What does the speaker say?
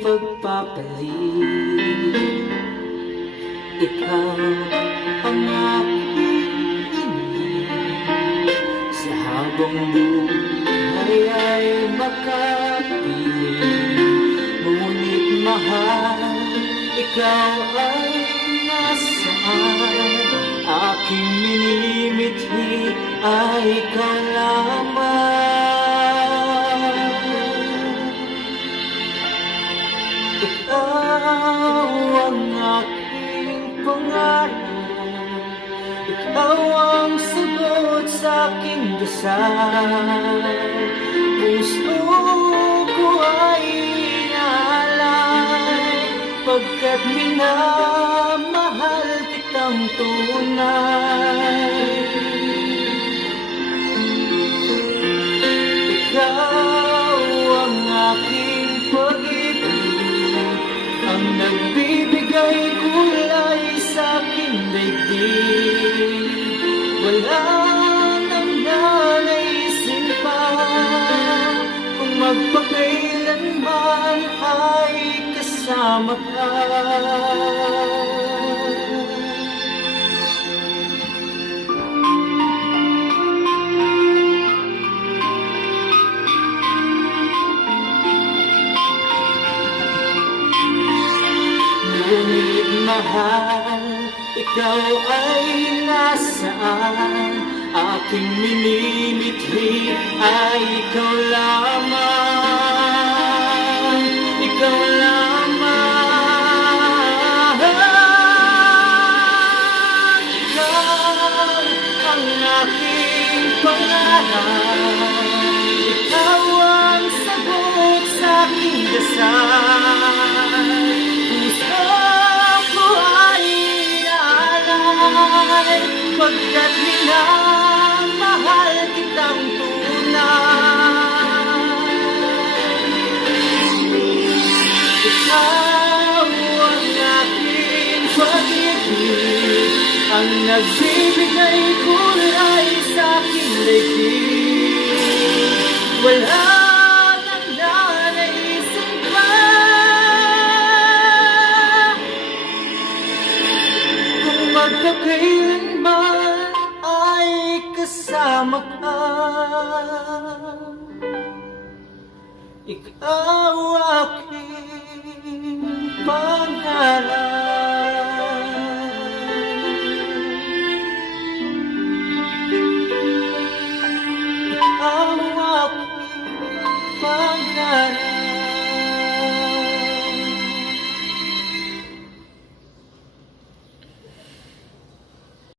pagpapalit. Ikaw ang aking hiniling, sa habang buhay ay makapiling. Ngunit mahal, ikaw ay nasaan? Aking minimithi ay ikaw lamang. Ikaw ang aking pangarap, ikaw ang sagot sa aking dasal. Puso ko ay inaalay, pagkat minamahal kitang tunay. Ikaw ang aking pag-ibig, ang nagbibigay kulay sa aking daigdig. Wala nang nanaisin pa kung magpakailanman ay kasama ka. Ngunit mahal, ikaw ay nasaan? Aking minimithi ay ikaw lamang. Ikaw lamang. Ikaw ang aking pangarap, ikaw ang sagot sa aking dasal. Puso ko ay inaalay, pagkat minamahal kitang tunay. Ikaw ang aking pag-ibig, ang nagbibigay kulay sa aking daigdig. Wala nang nanaisin pa kung magpakailanman ay kasama ka. Ikaw